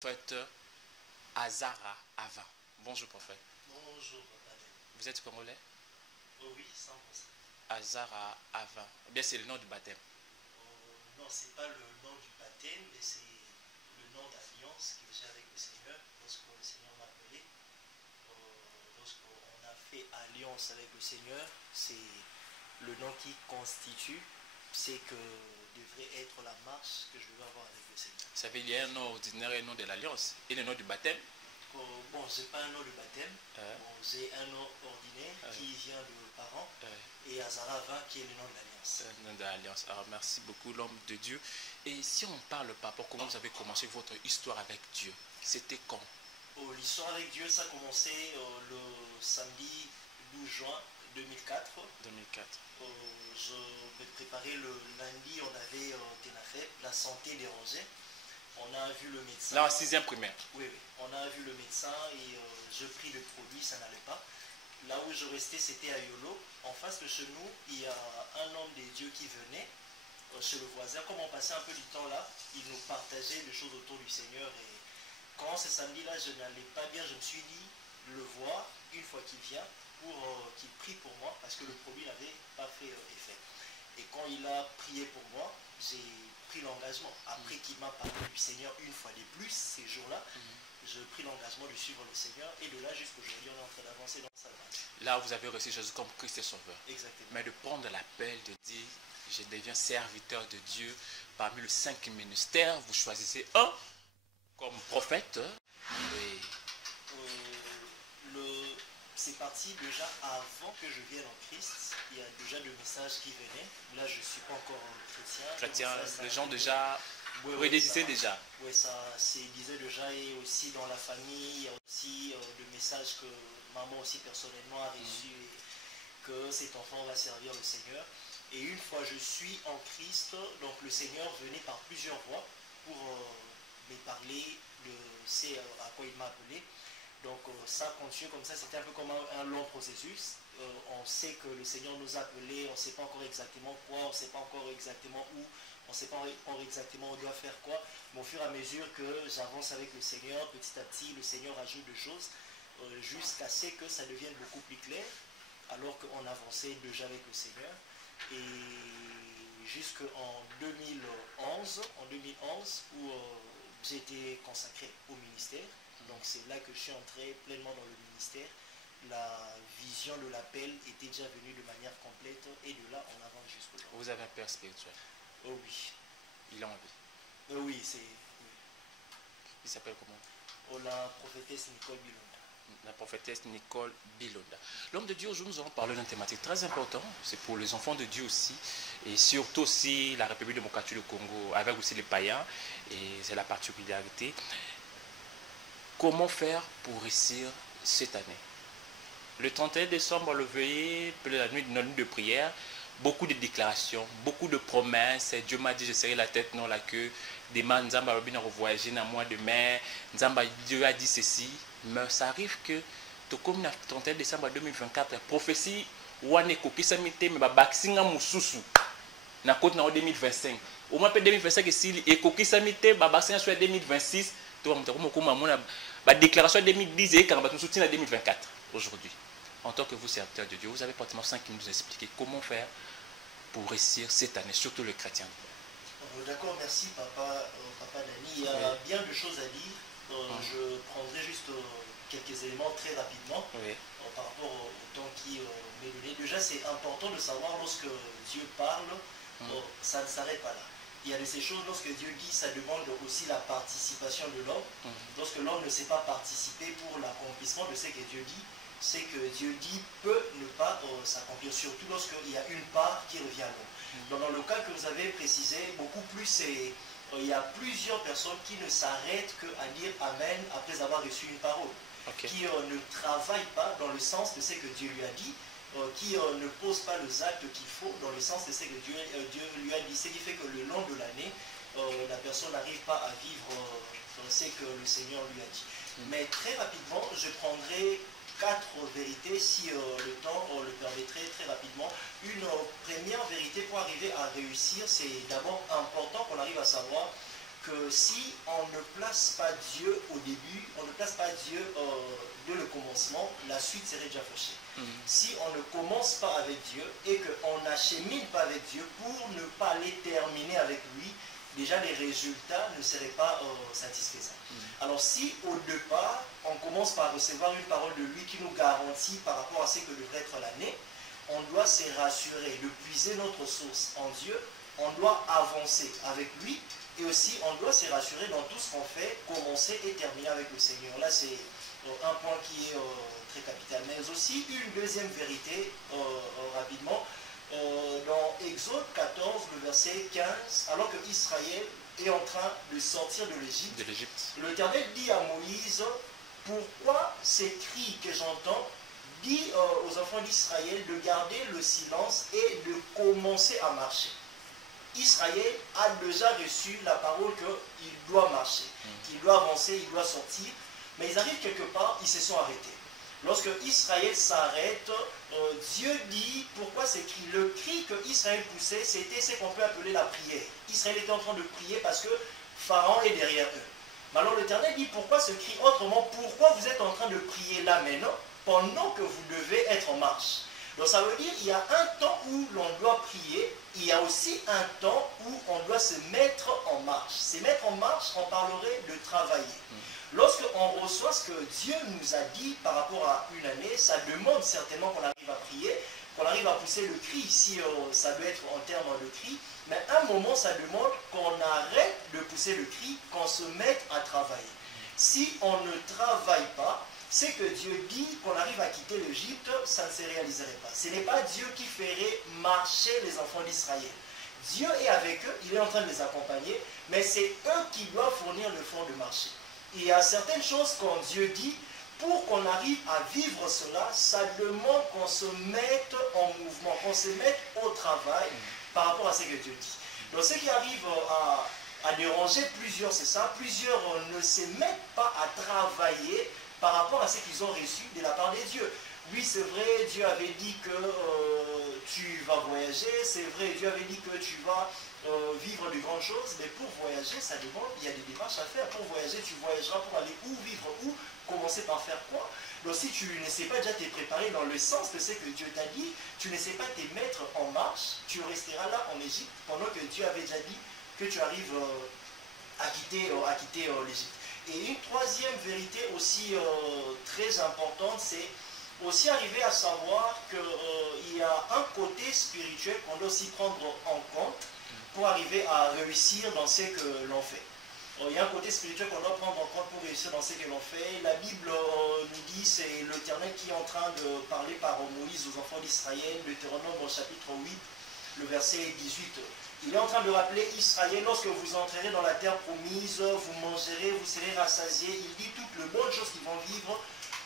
Prophète Azara Ava. Bonjour prophète. Bonjour, papa. Vous êtes congolais? Oh oui, 100%. Azara Ava. Ou bien c'est le nom du baptême? Non, c'est pas le nom du baptême, mais c'est le nom d'alliance que j'ai avec le Seigneur. Lorsque le Seigneur m'a appelé, lorsqu'on a fait alliance avec le Seigneur, c'est le nom qui constitue, c'est que devrait être la marche que je veux avoir avec le Seigneur. Vous savez, il y a un nom ordinaire et un nom de l'alliance. Et le nom du baptême? Bon, j'ai pas un nom de baptême, bon, j'ai un nom ordinaire qui vient de parents, et Azarava qui est le nom de l'alliance. Le nom de l'alliance. Alors merci beaucoup l'homme de Dieu. Et si on parle par rapport à comment vous avez commencé votre histoire avec Dieu, c'était quand? L'histoire avec Dieu, ça a commencé le samedi 12 juin 2004. 2004. Je me préparais le lundi, on avait Ténafé, la santé dérangée. On a vu le médecin. Là en 6e primaire. Oui, oui. On a vu le médecin et je pris le produit, ça n'allait pas. Là où je restais, c'était à Yolo. En face de chez nous, il y a un homme de Dieu qui venait chez le voisin. Comme on passait un peu du temps là, il nous partageait des choses autour du Seigneur. Et quand ce samedi-là, je n'allais pas bien, je me suis dit, le voir, une fois qu'il vient, pour qu'il prie pour moi, parce que le produit n'avait pas fait effet. Et quand il a prié pour moi, j'ai pris l'engagement. Après qu'il m'a parlé du Seigneur une fois de plus, ces jours-là, j'ai pris l'engagement de suivre le Seigneur. Et de là jusqu'aujourd'hui, on est en train d'avancer dans sa marche. Là, vous avez reçu Jésus comme Christ et Sauveur. Exactement. Mais de prendre l'appel de dire, je deviens serviteur de Dieu, parmi les 5 ministères, vous choisissez un comme prophète. Et c'est parti déjà avant que je vienne en Christ. Il y a déjà des messages qui venaient. Là, je ne suis pas encore chrétien. Les gens déjà prédécisaient déjà. Oui, ça se disait déjà. Et aussi dans la famille, il y a aussi des messages que maman aussi personnellement a reçus. Que cet enfant va servir le Seigneur. Et une fois je suis en Christ, donc le Seigneur venait par plusieurs voies pour me parler de ce à quoi il m'a appelé. Donc ça continue comme ça, c'était un peu comme un long processus. On sait que le Seigneur nous a appelés, on ne sait pas encore exactement quoi, on ne sait pas encore exactement où, on ne sait pas encore exactement où on doit faire quoi. Mais au fur et à mesure que j'avance avec le Seigneur, petit à petit, le Seigneur ajoute des choses jusqu'à ce que ça devienne beaucoup plus clair, alors qu'on avançait déjà avec le Seigneur. Et jusqu'en 2011, où j'ai été consacré au ministère. Donc c'est là que je suis entré pleinement dans le ministère. La vision de l'appel était déjà venue de manière complète et de là on avance jusqu'au là. Vous avez un père spirituel? Oh oui. Il est en vie? Oui, c'est... Il s'appelle comment? Oh, la prophétesse Nicole Bilonda. La prophétesse Nicole Bilonda. L'homme de Dieu, aujourd'hui nous allons parler d'une thématique très importante. C'est pour les enfants de Dieu aussi. Et surtout aussi la République démocratique du Congo, avec aussi les païens. Et c'est la particularité. Comment faire pour réussir cette année? Le 31 décembre, le veillé, la nuit de prière, beaucoup de déclarations, beaucoup de promesses. Dieu m'a dit, je serai la tête, non la queue. Demain, Nzamba va bien revoyager dans le mois de mai. Nzamba, Dieu a dit ceci. Mais ça arrive que, comme le 31 décembre 2024, prophétie, ouane kokisa mite, mais baksinga mususu, na côte na 2025. Au moins 2025, si et kokisa mite, baksinga soit 2026, la déclaration 2010 et quand nous soutient en 2024 aujourd'hui. En tant que vous, serviteur de Dieu, vous avez pratiquement 5 minutes nous expliquer comment faire pour réussir cette année, surtout le chrétien. D'accord, merci papa Dani. Il y a bien de choses à dire. Je prendrai juste quelques éléments très rapidement par rapport au temps qui m'est donné. Déjà, c'est important de savoir lorsque Dieu parle, ça ne s'arrête pas là. Il y a de ces choses, lorsque Dieu dit, ça demande aussi la participation de l'homme. Lorsque l'homme ne sait pas participer pour l'accomplissement de ce que Dieu dit, c'est que Dieu dit peut ne pas s'accomplir, surtout lorsqu'il y a une part qui revient à l'homme. Donc dans le cas que vous avez précisé, beaucoup plus, il y a plusieurs personnes qui ne s'arrêtent qu'à dire Amen après avoir reçu une parole, qui ne travaillent pas dans le sens de ce que Dieu lui a dit, qui ne pose pas les actes qu'il faut dans le sens de ce que Dieu lui a dit. Ce qui fait que le long de l'année, la personne n'arrive pas à vivre ce que le Seigneur lui a dit. Mais très rapidement, je prendrai 4 vérités, si le temps le permettrait, très rapidement. Une première vérité pour arriver à réussir, c'est d'abord important qu'on arrive à savoir que si on ne place pas Dieu au début, on ne place pas Dieu dès le commencement, la suite serait déjà fauchée. Si on ne commence pas avec Dieu et qu'on n'achemine pas avec Dieu pour ne pas les terminer avec lui, déjà les résultats ne seraient pas satisfaisants. Alors si au départ, on commence par recevoir une parole de lui qui nous garantit par rapport à ce que devrait être l'année, on doit se rassurer, de puiser notre source en Dieu, on doit avancer avec lui et aussi on doit se rassurer dans tout ce qu'on fait, commencer et terminer avec le Seigneur. Là c'est un point qui est très capital. Mais aussi une deuxième vérité, rapidement, dans Exode 14, le verset 15, alors que Israël est en train de sortir de l'Égypte, l'Éternel dit à Moïse, pourquoi ces cris que j'entends, dit aux enfants d'Israël de garder le silence et de commencer à marcher. Israël a déjà reçu la parole qu'il doit marcher, qu'il doit avancer, il doit sortir, mais ils arrivent quelque part, ils se sont arrêtés. Lorsque Israël s'arrête, Dieu dit pourquoi ces cris. Le cri que Israël poussait, c'était ce qu'on peut appeler la prière. Israël était en train de prier parce que Pharaon est derrière eux. Mais alors l'Éternel dit pourquoi ce cri autrement, pourquoi vous êtes en train de prier là maintenant, pendant que vous devez être en marche. Donc ça veut dire qu'il y a un temps où l'on doit prier, il y a aussi un temps où on doit se mettre en marche. Se mettre en marche, on parlerait de travailler. Lorsqu'on reçoit ce que Dieu nous a dit par rapport à une année, ça demande certainement qu'on arrive à prier, qu'on arrive à pousser le cri, si ça doit être en termes de cri, mais à un moment ça demande qu'on arrête de pousser le cri, qu'on se mette à travailler. Si on ne travaille pas, c'est que Dieu dit qu'on arrive à quitter l'Égypte, ça ne se réaliserait pas. Ce n'est pas Dieu qui ferait marcher les enfants d'Israël. Dieu est avec eux, il est en train de les accompagner, mais c'est eux qui doivent fournir le fond de marché. Il y a certaines choses quand Dieu dit, pour qu'on arrive à vivre cela, ça demande qu'on se mette en mouvement, qu'on se mette au travail par rapport à ce que Dieu dit. Donc ce qui arrive à déranger plusieurs, c'est ça, plusieurs ne se mettent pas à travailler par rapport à ce qu'ils ont reçu de la part de Dieu. Oui, c'est vrai, Dieu avait dit que tu vas voyager, c'est vrai, Dieu avait dit que tu vas vivre de grandes choses, mais pour voyager, ça demande, il y a des démarches à faire. Pour voyager, tu voyageras pour aller où, vivre où, commencer par faire quoi. Donc si tu ne sais pas déjà te préparer dans le sens de ce que Dieu t'a dit, tu ne sais pas te mettre en marche, tu resteras là en Égypte pendant que Dieu avait déjà dit que tu arrives à quitter l'Égypte. Et une troisième vérité aussi très importante, c'est aussi arriver à savoir qu'il y a un côté spirituel qu'on doit aussi prendre en compte pour arriver à réussir dans ce que l'on fait. Il y a un côté spirituel qu'on doit prendre en compte pour réussir dans ce que l'on fait. La Bible nous dit, c'est l'Éternel qui est en train de parler par Moïse aux enfants d'Israël, Deutéronome au chapitre 8, le verset 18. Il est en train de rappeler Israël, lorsque vous entrerez dans la terre promise, vous mangerez, vous serez rassasiés. Il dit toutes les bonnes choses qui vont vivre.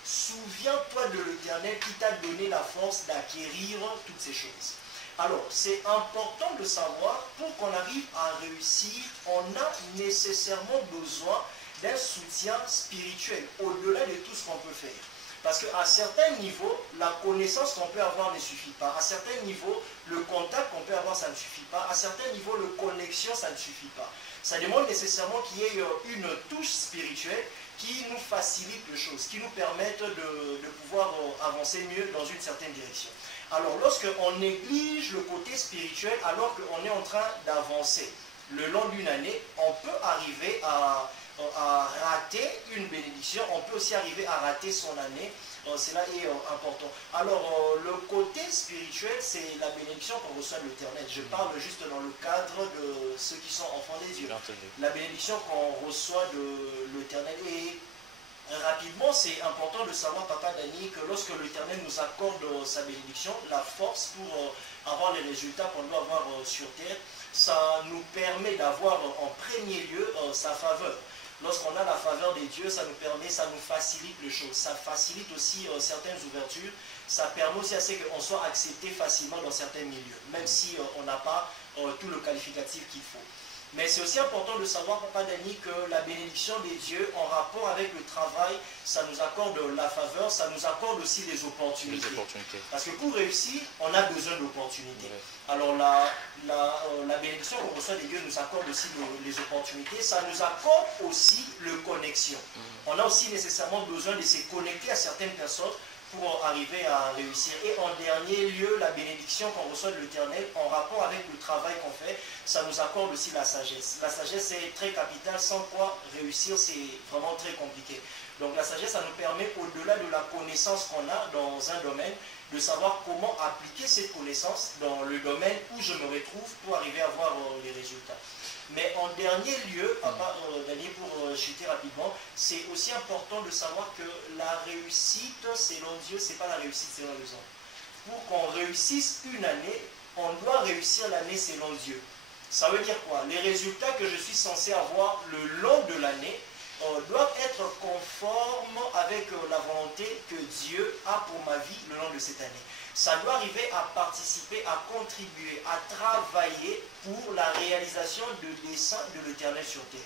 Souviens-toi de l'Éternel qui t'a donné la force d'acquérir toutes ces choses. Alors, c'est important de savoir, pour qu'on arrive à réussir, on a nécessairement besoin d'un soutien spirituel, au-delà de tout ce qu'on peut faire. Parce qu'à certains niveaux, la connaissance qu'on peut avoir ne suffit pas. À certains niveaux, le contact qu'on peut avoir, ça ne suffit pas. À certains niveaux, la connexion, ça ne suffit pas. Ça demande nécessairement qu'il y ait une touche spirituelle qui nous facilite les choses, qui nous permette de pouvoir avancer mieux dans une certaine direction. Alors, lorsqu'on néglige le côté spirituel, alors qu'on est en train d'avancer le long d'une année, on peut arriver à rater une bénédiction, on peut aussi arriver à rater son année, cela est important. Alors, le côté spirituel, c'est la bénédiction qu'on reçoit de l'Éternel. Je parle juste dans le cadre de ceux qui sont enfants des dieux. La bénédiction qu'on reçoit de l'Éternel. Et rapidement, c'est important de savoir, Papa Dani, que lorsque l'Éternel nous accorde sa bénédiction, la force pour avoir les résultats qu'on doit avoir sur terre, ça nous permet d'avoir en premier lieu sa faveur. Lorsqu'on a la faveur des dieux, ça nous permet, ça nous facilite les choses. Ça facilite aussi certaines ouvertures. Ça permet aussi à ce qu'on soit accepté facilement dans certains milieux, même si on n'a pas tout le qualificatif qu'il faut. Mais c'est aussi important de savoir, Papa Dani, que la bénédiction des dieux, en rapport avec le travail, ça nous accorde la faveur, ça nous accorde aussi les opportunités. Parce que pour réussir, on a besoin d'opportunités. Ouais. Alors la bénédiction qu'on reçoit des dieux nous accorde aussi les opportunités, ça nous accorde aussi le connexion. On a aussi nécessairement besoin de se connecter à certaines personnes pour arriver à réussir. Et en dernier lieu, la bénédiction qu'on reçoit de l'Éternel, en rapport avec le travail qu'on fait, ça nous accorde aussi la sagesse. La sagesse est très capitale, sans quoi réussir, c'est vraiment très compliqué. Donc la sagesse, ça nous permet, au-delà de la connaissance qu'on a dans un domaine, de savoir comment appliquer cette connaissance dans le domaine où je me retrouve pour arriver à voir les résultats. Mais en dernier lieu, Papa Daniel, pour chuter rapidement, c'est aussi important de savoir que la réussite selon Dieu, ce n'est pas la réussite selon les hommes. Pour qu'on réussisse une année, on doit réussir l'année selon Dieu. Ça veut dire quoi? Les résultats que je suis censé avoir le long de l'année doivent être conformes avec la volonté que Dieu a pour ma vie le long de cette année. Ça doit arriver à participer, à contribuer, à travailler pour la réalisation de dessein de l'Éternel sur terre.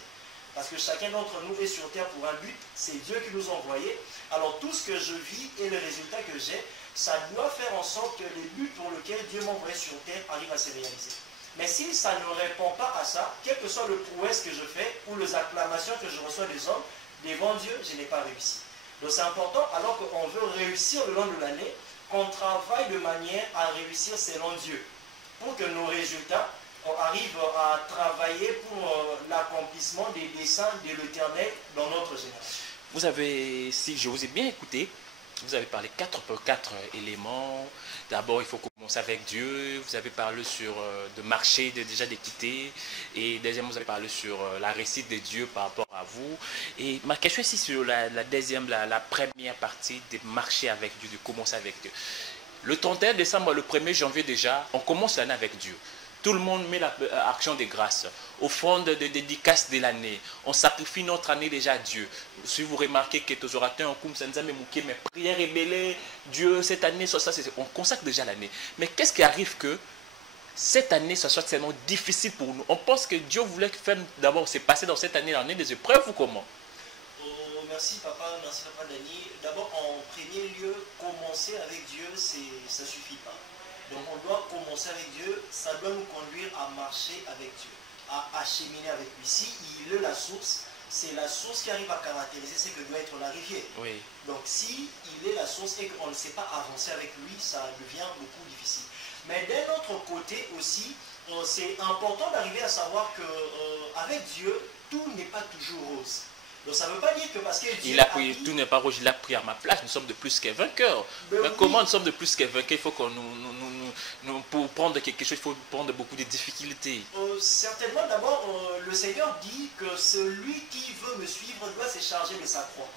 Parce que chacun d'entre nous est sur terre pour un but, c'est Dieu qui nous a envoyés. Alors tout ce que je vis et le résultat que j'ai, ça doit faire en sorte que les buts pour lesquels Dieu m'a envoyé sur terre arrivent à se réaliser. Mais si ça ne répond pas à ça, quel que soit le prouesse que je fais ou les acclamations que je reçois des hommes, devant Dieu, je n'ai pas réussi. Donc c'est important, alors qu'on veut réussir le long de l'année, qu'on travaille de manière à réussir selon Dieu, pour que nos résultats arrivent à travailler pour l'accomplissement des desseins de l'Éternel dans notre génération. Vous avez, si je vous ai bien écouté, vous avez parlé 4 éléments. D'abord, il faut commencer avec Dieu. Vous avez parlé sur de marcher, déjà d'équité. Et deuxièmement, vous avez parlé sur la réussite de Dieu par rapport à vous. Et ma question ici sur la première partie de marcher avec Dieu, de commencer avec Dieu. Le 31 décembre, le 1er janvier déjà, on commence l'année avec Dieu. Tout le monde met l'action de grâce. Offrande de dédicace de l'année. On sacrifie notre année déjà à Dieu. Si vous remarquez que tous les orateurs, mes prières révélées, Dieu, cette année, ça, on consacre déjà l'année. Mais qu'est-ce qui arrive que cette année, ça soit tellement difficile pour nous? On pense que Dieu voulait faire d'abord se passer dans cette année, l'année des épreuves ou comment? Merci Papa Dani. D'abord, en premier lieu, commencer avec Dieu, ça ne suffit pas. Donc on doit commencer avec Dieu, ça doit nous conduire à marcher avec Dieu, à cheminer avec lui. Si il est la source, c'est la source qui arrive à caractériser ce que doit être la rivière. Oui. Donc si il est la source et qu'on ne sait pas avancer avec lui, ça devient beaucoup difficile. Mais d'un autre côté aussi, c'est important d'arriver à savoir qu'avec Dieu, tout n'est pas toujours rose. Donc ça ne veut pas dire que parce que Dieu tout n'est pas rouge, il a pris à ma place, nous sommes de plus que vainqueurs. Mais oui. Comment nous sommes de plus que vainqueurs? Il faut qu'on pour prendre quelque chose, il faut prendre beaucoup de difficultés. Certainement, d'abord, le Seigneur dit que celui qui veut me suivre doit se charger de sa croix.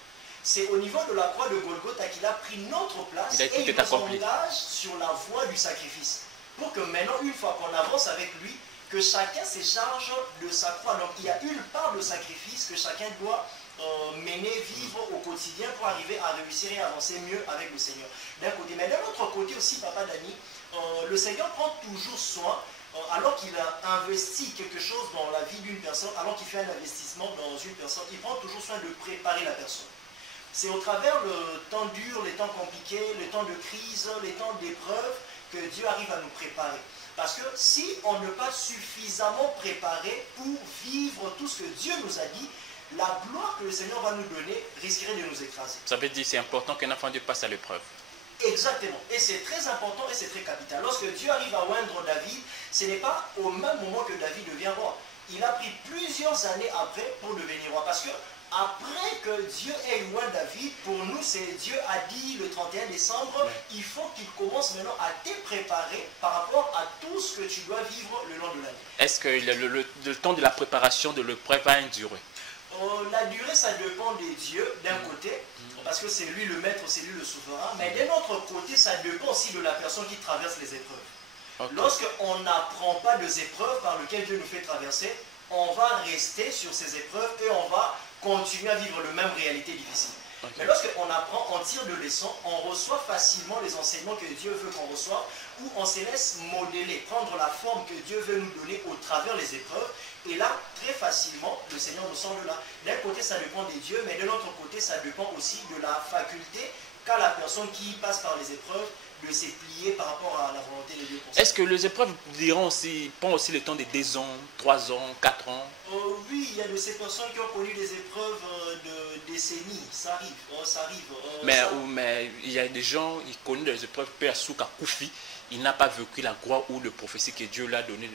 C'est au niveau de la croix de Golgotha qu'il a pris notre place et il s'engage sur la voie du sacrifice. Pour que maintenant, une fois qu'on avance avec lui, que chacun se charge de sa croix. Donc il y a une part de sacrifice que chacun doit mener, vivre au quotidien pour arriver à réussir et avancer mieux avec le Seigneur. D'un côté. Mais d'un autre côté aussi, Papa Dani, le Seigneur prend toujours soin, alors qu'il a investi quelque chose dans la vie d'une personne, alors qu'il fait un investissement dans une personne, il prend toujours soin de préparer la personne. C'est au travers le temps dur, les temps compliqués, les temps de crise, les temps d'épreuve, que Dieu arrive à nous préparer. Parce que si on n'est pas suffisamment préparé pour vivre tout ce que Dieu nous a dit, la gloire que le Seigneur va nous donner risquerait de nous écraser. Ça veut dire que c'est important qu'un enfant de Dieu passe à l'épreuve. Exactement. Et c'est très important et c'est très capital. Lorsque Dieu arrive à oindre David, ce n'est pas au même moment que David devient roi. Il a pris plusieurs années après pour devenir roi. Parce que après que Dieu ait oint David, pour nous, c'est Dieu a dit le 31 décembre, il faut qu'il commence maintenant à te préparer par rapport à tout ce que tu dois vivre le long de l'année. Est-ce que le temps de la préparation de l'épreuve va durer? La durée, ça dépend de Dieu, d'un côté, parce que c'est lui le maître, c'est lui le souverain, mais d'un autre côté, ça dépend aussi de la personne qui traverse les épreuves. Okay. Lorsqu'on n'apprend pas des épreuves par lesquelles Dieu nous fait traverser, on va rester sur ces épreuves et on va continuer à vivre la même réalité difficile. Okay. Mais lorsqu'on apprend, on tire de leçons, on reçoit facilement les enseignements que Dieu veut qu'on reçoive, ou on se laisse modeler, prendre la forme que Dieu veut nous donner au travers des épreuves, Et là, très facilement, le Seigneur nous semble là. D'un côté, ça dépend des dieux, mais de l'autre côté, ça dépend aussi de la faculté qu'a la personne qui passe par les épreuves de se plier par rapport à la volonté de Dieu. Est-ce que les épreuves prennent aussi le temps de 2 ans, 3 ans, 4 ans? Oui, il y a de ces personnes qui ont connu des épreuves de décennies. Ça arrive, ça arrive. Mais il y a des gens, ils connaissent des épreuves, Père Souka Koufi, il n'a pas vécu la gloire ou le prophétie que Dieu l'a donné.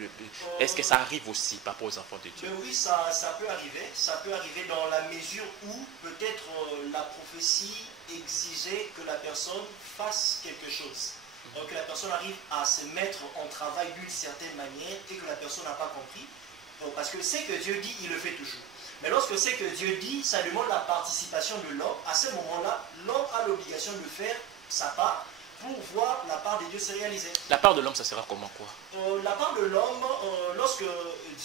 Est-ce que ça arrive aussi par rapport aux enfants de Dieu? Oui, ça peut arriver. Ça peut arriver dans la mesure où peut-être la prophétie exigeait que la personne fasse quelque chose. Que la personne arrive à se mettre en travail d'une certaine manière et que la personne n'a pas compris. Parce que c'est que Dieu dit, il le fait toujours. Mais lorsque c'est que Dieu dit, ça demande la participation de l'homme. À ce moment-là, l'homme a l'obligation de faire sa part pour voir la part de Dieu se réaliser. La part de l'homme, ça sera comment quoi? La part de l'homme, lorsque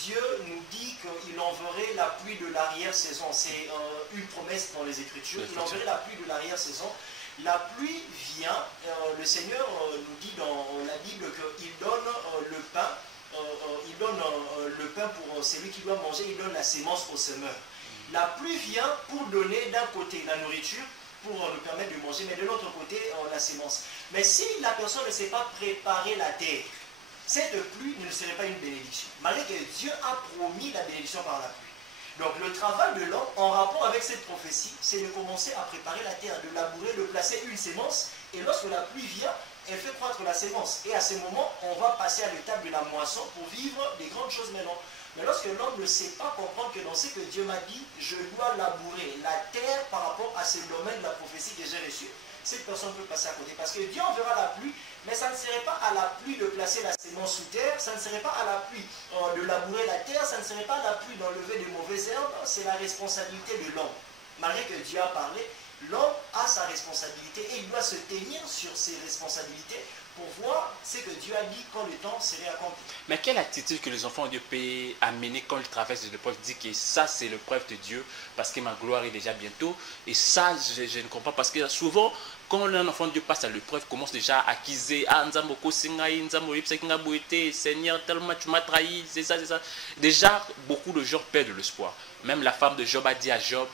Dieu nous dit qu'il enverrait la pluie de l'arrière-saison, c'est une promesse dans les Écritures, il enverrait la pluie de l'arrière-saison. La pluie vient, le Seigneur nous dit dans la Bible qu'il donne le pain, il donne le pain pour celui qui doit manger, il donne la sémence au semeur. La pluie vient pour donner d'un côté la nourriture, pour nous permettre de manger, mais de l'autre côté, la sémence. Mais si la personne ne sait pas préparer la terre, cette pluie ne serait pas une bénédiction. Malgré que Dieu a promis la bénédiction par la pluie. Donc le travail de l'homme, en rapport avec cette prophétie, c'est de commencer à préparer la terre, de labourer, de placer une sémence, et lorsque la pluie vient, elle fait croître la sémence. Et à ce moment, on va passer à l'étape de la moisson pour vivre des grandes choses maintenant. Mais lorsque l'homme ne sait pas comprendre que dans ce que Dieu m'a dit, je dois labourer la terre par rapport à ce domaine de la prophétie que j'ai reçu, cette personne peut passer à côté. Parce que Dieu enverra la pluie, mais ça ne serait pas à la pluie de placer la sémence sous terre, ça ne serait pas à la pluie de labourer la terre, ça ne serait pas à la pluie d'enlever de mauvaises herbes, c'est la responsabilité de l'homme. Malgré que Dieu a parlé, l'homme a sa responsabilité et il doit se tenir sur ses responsabilités pour voir ce que Dieu a dit quand le temps serait accompli. Mais quelle attitude que les enfants de Dieu peuvent amener quand ils traversent des épreuves, dit que ça c'est l'épreuve de Dieu parce que ma gloire est déjà bientôt. Et ça je ne comprends pas parce que souvent quand un enfant de Dieu passe à l'épreuve, commence déjà à acquiser, Seigneur tellement tu m'as trahi, c'est ça, c'est ça. Déjà beaucoup de gens perdent l'espoir. Même la femme de Job a dit à Job,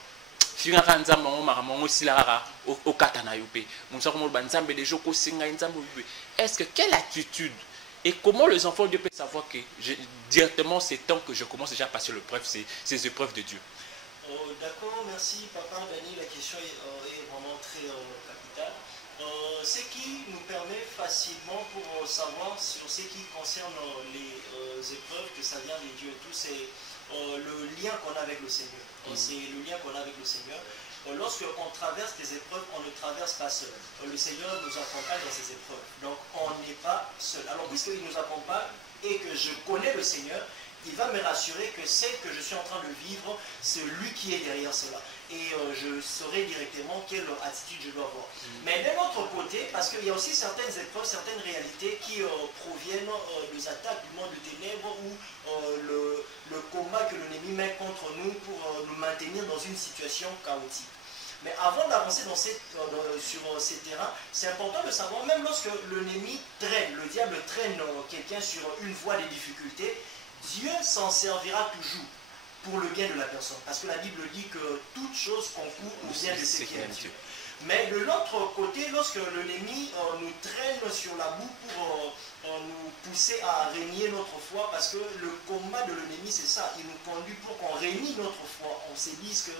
est-ce que quelle attitude et comment les enfants de Dieu peuvent savoir que directement c'est temps que je commence déjà à passer l'épreuve, ces épreuves de Dieu? D'accord, merci Papa Dani, la question est vraiment très capitale. Ce qui nous permet facilement pour savoir sur ce qui concerne les épreuves, que ça vient de Dieu et tout, c'est le lien qu'on a avec le Seigneur. C'est le lien qu'on a avec le Seigneur. Lorsqu'on traverse des épreuves, on ne traverse pas seul. Le Seigneur nous accompagne dans ces épreuves. Donc on n'est pas seul. Alors puisqu'il nous accompagne et que je connais le Seigneur, il va me rassurer que ce que je suis en train de vivre, c'est lui qui est derrière cela. Et je saurai directement quelle attitude je dois avoir. Mais d'un autre côté, parce qu'il y a aussi certaines épreuves, certaines réalités qui proviennent des attaques du monde de ténèbres ou le combat que l'ennemi met contre nous pour nous maintenir dans une situation chaotique. Mais avant d'avancer sur ces terrains, c'est important de savoir, même lorsque l'ennemi traîne, le diable traîne quelqu'un sur une voie de difficulté, Dieu s'en servira toujours pour le bien de la personne. Parce que la Bible dit que toute chose concourt au bien de ce qui est Dieu. Mais de l'autre côté, lorsque l'ennemi nous traîne sur la boue pour nous pousser à régner notre foi, parce que le combat de l'ennemi, c'est ça, il nous conduit pour qu'on rénie notre foi. On se dise que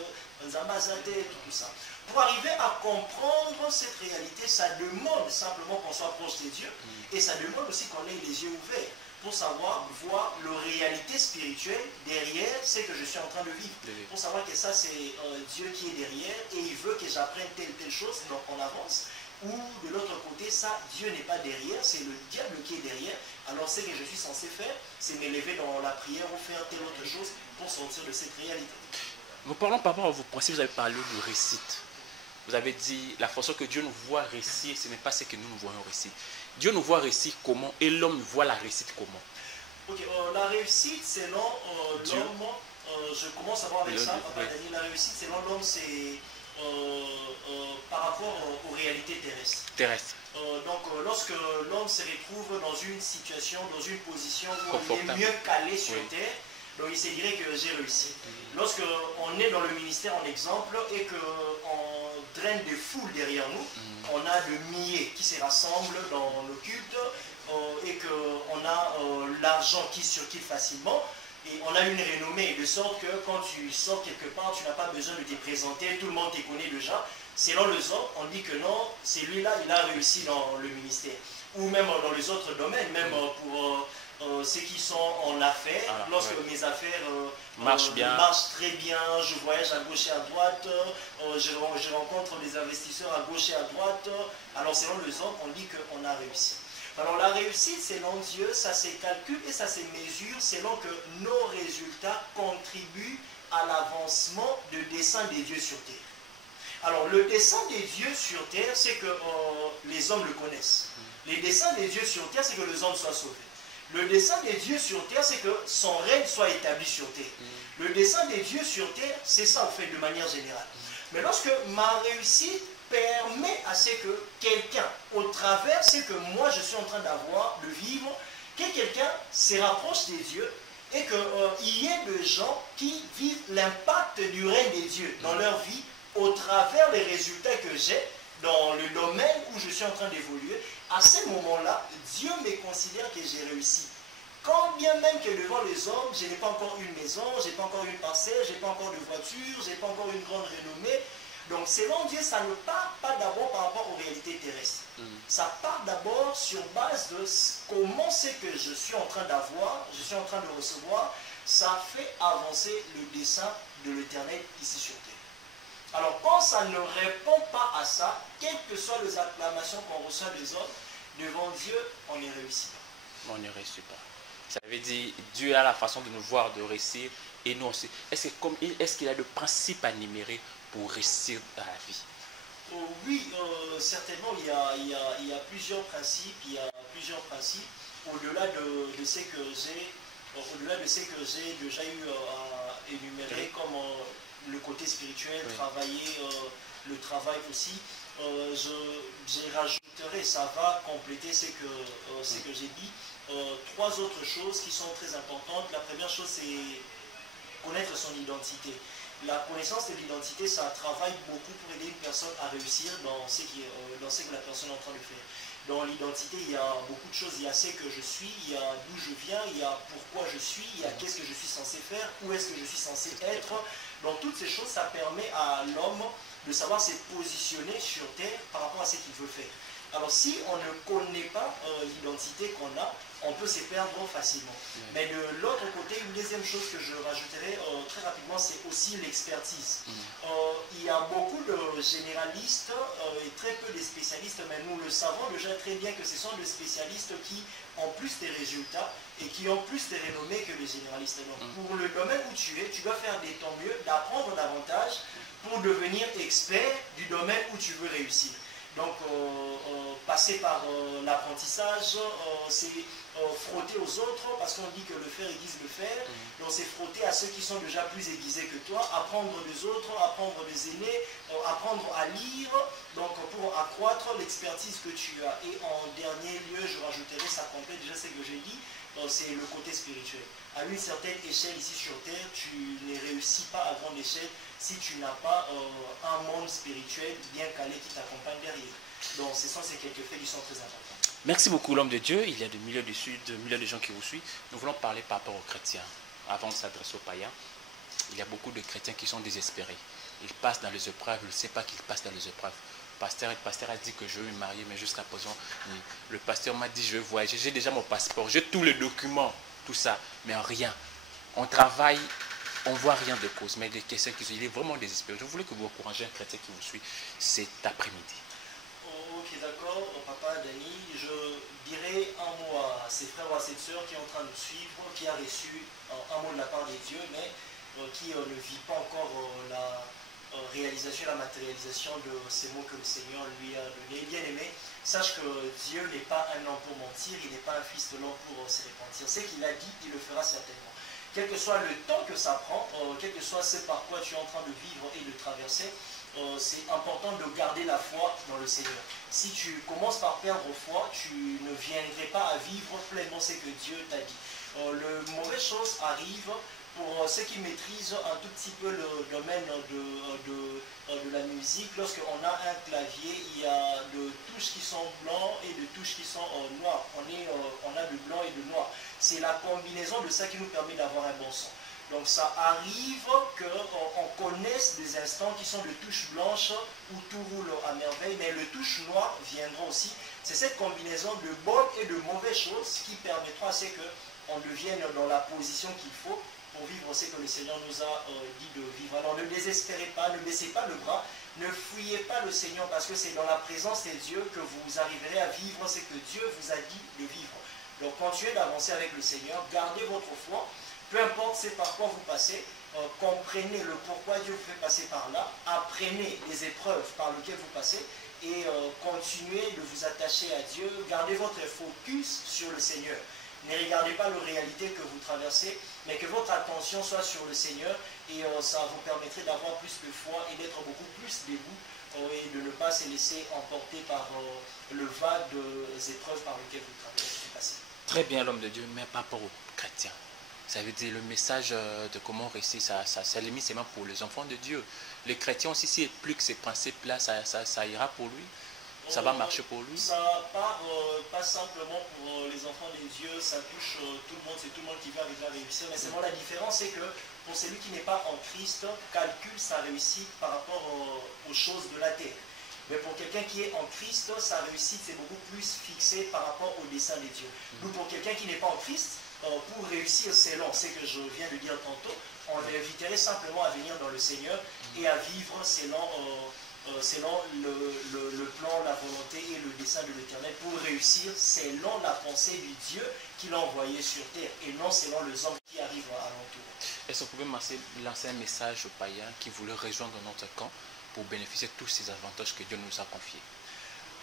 tout ça. Pour arriver à comprendre cette réalité, ça demande simplement qu'on soit proche de Dieu, et ça demande aussi qu'on ait les yeux ouverts pour savoir voir la réalité spirituelle derrière ce que je suis en train de vivre. Pour savoir que ça, c'est Dieu qui est derrière et il veut que j'apprenne telle chose, donc on avance. Ou de l'autre côté, ça, Dieu n'est pas derrière, c'est le diable qui est derrière. Alors ce que je suis censé faire, c'est m'élever dans la prière ou faire telle autre chose pour sortir de cette réalité. Nous parlons par rapport à vos pensées, vous avez parlé de réussite. Vous avez dit, la façon que Dieu nous voit réussir, ce n'est pas ce que nous voyons réussir. Dieu nous voit réussir comment et l'homme voit la réussite comment? Ok, la réussite selon l'homme, je commence à voir avec ça, Papa Daniel, la réussite selon l'homme, c'est par rapport aux réalités terrestres. Donc lorsque l'homme se retrouve dans une situation, dans une position où il est mieux calé sur terre, Donc il se dirait que j'ai réussi. Lorsqu'on est dans le ministère en exemple et qu'on draine des foules derrière nous, on a le millier qui se rassemble dans nos cultes et qu'on a l'argent qui circule facilement. Et on a une renommée, de sorte que quand tu sors quelque part, tu n'as pas besoin de te présenter, tout le monde te connaît déjà. Selon les autres, on dit que non, celui-là, il a réussi dans le ministère. Ou même dans les autres domaines, même pour ceux qui sont en affaires, lorsque mes affaires marchent très bien, je voyage à gauche et à droite, je rencontre des investisseurs à gauche et à droite, alors selon les autres, on dit qu'on a réussi. Alors la réussite, selon Dieu, ça se calcule et ça se mesure selon que nos résultats contribuent à l'avancement du dessein des dieux sur terre. Alors le dessein des dieux sur terre, c'est que les hommes le connaissent. Le dessein des dieux sur terre, c'est que les hommes soient sauvés. Le dessein des dieux sur terre, c'est que son règne soit établi sur terre. Le dessein des dieux sur terre, c'est ça en fait de manière générale. Mais lorsque ma réussite permet à ce que quelqu'un, au travers ce que moi je suis en train d'avoir, de vivre, que quelqu'un se rapproche des dieux et qu'il y ait des gens qui vivent l'impact du règne des dieux dans leur vie au travers des résultats que j'ai dans le domaine où je suis en train d'évoluer. À ce moment-là, Dieu me considère que j'ai réussi. Quand bien même que devant les hommes, je n'ai pas encore une maison, je n'ai pas encore une parcelle, je n'ai pas encore de voiture, je n'ai pas encore une grande renommée. Donc selon Dieu, ça ne part pas d'abord par rapport aux réalités terrestres. Ça part d'abord sur base de comment c'est que je suis en train d'avoir, je suis en train de recevoir. Ça fait avancer le dessein de l'Éternel ici sur terre. Alors quand ça ne répond pas à ça, quelles que soient les acclamations qu'on reçoit des hommes, devant Dieu, on ne réussit pas. On ne réussit pas. Ça veut dire Dieu a la façon de nous voir, de réussir, et nous aussi. Est-ce qu'il a le principe à énumérer pour réussir dans la vie? Oui, certainement, il y a plusieurs principes. Il y a plusieurs principes au-delà de ce que j'ai déjà eu à énumérer, comme le côté spirituel, travailler, le travail aussi. Je rajouterai, ça va compléter ce que j'ai dit. Trois autres choses qui sont très importantes. La première chose, c'est connaître son identité. La connaissance de l'identité, ça travaille beaucoup pour aider une personne à réussir dans ce que la personne est en train de faire. Dans l'identité, il y a beaucoup de choses. Il y a ce que je suis, il y a d'où je viens, il y a pourquoi je suis, il y a qu'est-ce que je suis censé faire, où est-ce que je suis censé être. Donc toutes ces choses, ça permet à l'homme de savoir se positionner sur terre par rapport à ce qu'il veut faire. Alors si on ne connaît pas l'identité qu'on a, on peut se perdre facilement. Mais de l'autre côté, une deuxième chose que je rajouterai très rapidement, c'est aussi l'expertise. Il y a beaucoup de généralistes et très peu de spécialistes, mais nous le savons déjà très bien que ce sont des spécialistes qui ont plus de résultats et qui ont plus de renommée que les généralistes. Donc, pour le domaine où tu es, tu dois faire de ton mieux, d'apprendre davantage pour devenir expert du domaine où tu veux réussir. Donc, passer par l'apprentissage, c'est frotter aux autres, parce qu'on dit que le fer aiguise le fer. Donc, c'est frotter à ceux qui sont déjà plus aiguisés que toi, apprendre des autres, apprendre des aînés, apprendre à lire, donc pour accroître l'expertise que tu as. Et en dernier lieu, je rajouterai, ça complète déjà ce que j'ai dit, c'est le côté spirituel. À une certaine échelle ici sur Terre, tu ne réussis pas à grande échelle si tu n'as pas un monde spirituel bien calé qui t'accompagne derrière. Donc ce sont ces quelques faits qui sont très importants. Merci beaucoup l'homme de Dieu. Il y a des milliers de gens qui vous suivent. Nous voulons parler par rapport aux chrétiens. Avant de s'adresser aux païens, il y a beaucoup de chrétiens qui sont désespérés. Ils passent dans les épreuves, ils ne savent pas qu'ils passent dans les épreuves. Le pasteur a dit que je veux me marier, mais jusqu'à présent, le pasteur m'a dit je veux voyager, j'ai déjà mon passeport, j'ai tous les documents, tout ça, mais rien. On travaille, on ne voit rien de cause, mais des questions qui sont, il est vraiment désespéré. Je voulais que vous encouragez un chrétien qui vous suit cet après-midi. Ok, d'accord, papa, Dani, je dirais un mot à ses frères ou à ses sœurs qui est en train de nous suivre, qui a reçu un mot de la part de Dieu, mais qui ne vit pas encore la réalisation, la matérialisation de ces mots que le Seigneur lui a donnés. Bien aimé, sache que Dieu n'est pas un homme pour mentir, il n'est pas un fils de l'homme pour se repentir. Ce qu'il a dit, il le fera certainement. Quel que soit le temps que ça prend, quel que soit ce par quoi tu es en train de vivre et de traverser, c'est important de garder la foi dans le Seigneur. Si tu commences par perdre foi, tu ne viendrais pas à vivre pleinement ce que Dieu t'a dit. Les mauvaises choses arrivent pour ceux qui maîtrisent un tout petit peu le domaine de la musique, lorsqu'on a un clavier, il y a de touches qui sont blancs et de touches qui sont noires. On a de blanc et de noir. C'est la combinaison de ça qui nous permet d'avoir un bon son. Donc ça arrive qu'on connaisse des instants qui sont de touches blanches où tout roule à merveille, mais le touche noir viendra aussi. C'est cette combinaison de bonnes et de mauvaises choses qui permettra à ce qu'on devienne dans la position qu'il faut pour vivre ce que le Seigneur nous a dit de vivre. Alors ne désespérez pas, ne baissez pas le bras, ne fuyez pas le Seigneur parce que c'est dans la présence de Dieu que vous arriverez à vivre ce que Dieu vous a dit de vivre. Donc continuez d'avancer avec le Seigneur, gardez votre foi. Peu importe c'est par quoi vous passez, comprenez le pourquoi Dieu vous fait passer par là, apprenez les épreuves par lesquelles vous passez et continuez de vous attacher à Dieu, gardez votre focus sur le Seigneur. Ne regardez pas les réalités que vous traversez, mais que votre attention soit sur le Seigneur et ça vous permettrait d'avoir plus de foi et d'être beaucoup plus debout et de ne pas se laisser emporter par le vague des épreuves par lesquelles vous passez. Très bien l'homme de Dieu, mais pas pour aux chrétiens. Ça veut dire le message de comment réussir, ça limite seulement pour les enfants de Dieu. Les chrétiens aussi, s'ils appliquent ces principes-là, ça ira pour lui. Ça va marcher pour lui. Ça part pas simplement pour les enfants de Dieu, ça touche tout le monde, c'est tout le monde qui va arriver à réussir. Mais seulement la différence, c'est que pour celui qui n'est pas en Christ, calcule sa réussite par rapport aux choses de la terre. Mais pour quelqu'un qui est en Christ, sa réussite c'est beaucoup plus fixé par rapport au dessein de Dieu. Donc pour quelqu'un qui n'est pas en Christ, pour réussir selon ce que je viens de dire tantôt, on l'inviterait simplement à venir dans le Seigneur et à vivre selon le plan, la volonté et le dessein de l'Éternel pour réussir selon la pensée du Dieu qu'il a envoyé sur terre et non selon les hommes qui arrivent alentour. Est-ce qu'on pouvait lancer un message aux païens qui voulaient rejoindre notre camp pour bénéficier de tous ces avantages que Dieu nous a confiés?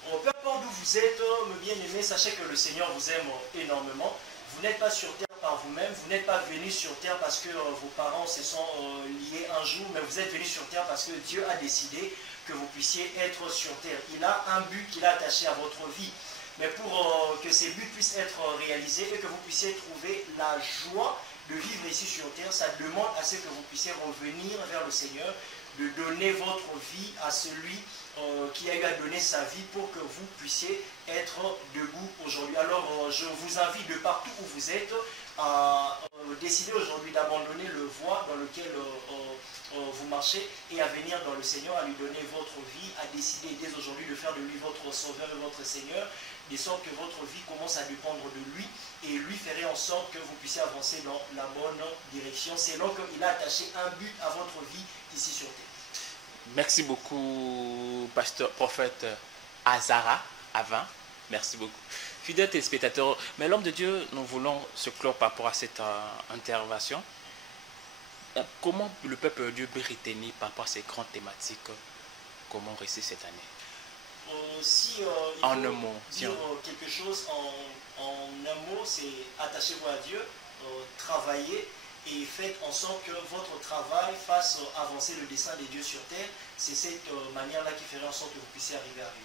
Peu importe d'où vous êtes, mes bien-aimés, sachez que le Seigneur vous aime énormément. Vous n'êtes pas sur terre par vous-même, vous n'êtes pas venus sur terre parce que vos parents se sont liés un jour, mais vous êtes venus sur terre parce que Dieu a décidé que vous puissiez être sur terre. Il a un but qu'il a attaché à votre vie. Mais pour que ces buts puissent être réalisés et que vous puissiez trouver la joie de vivre ici sur terre, ça demande à ce que vous puissiez revenir vers le Seigneur, de donner votre vie à celui qui a eu à donner sa vie pour que vous puissiez être debout aujourd'hui. Alors je vous invite de partout où vous êtes à décider aujourd'hui d'abandonner le voie dans lequel vous marchez et à venir dans le Seigneur, à lui donner votre vie, à décider dès aujourd'hui de faire de lui votre sauveur et votre Seigneur, de sorte que votre vie commence à dépendre de lui et lui ferait en sorte que vous puissiez avancer dans la bonne direction. C'est là qu'il a attaché un but à votre vie ici sur terre. Merci beaucoup, pasteur, prophète Azara Avant. Merci beaucoup. Fidèles téléspectateurs, mais l'homme de Dieu, nous voulons se clore par rapport à cette intervention. Comment le peuple de Dieu peut retenir par rapport à ces grandes thématiques? Comment réussir cette année? En un mot, dire quelque chose en un mot, c'est attachez-vous à Dieu, travaillez et faites en sorte que votre travail fasse avancer le dessein de Dieu sur terre. C'est cette manière-là qui ferait en sorte que vous puissiez arriver à vivre.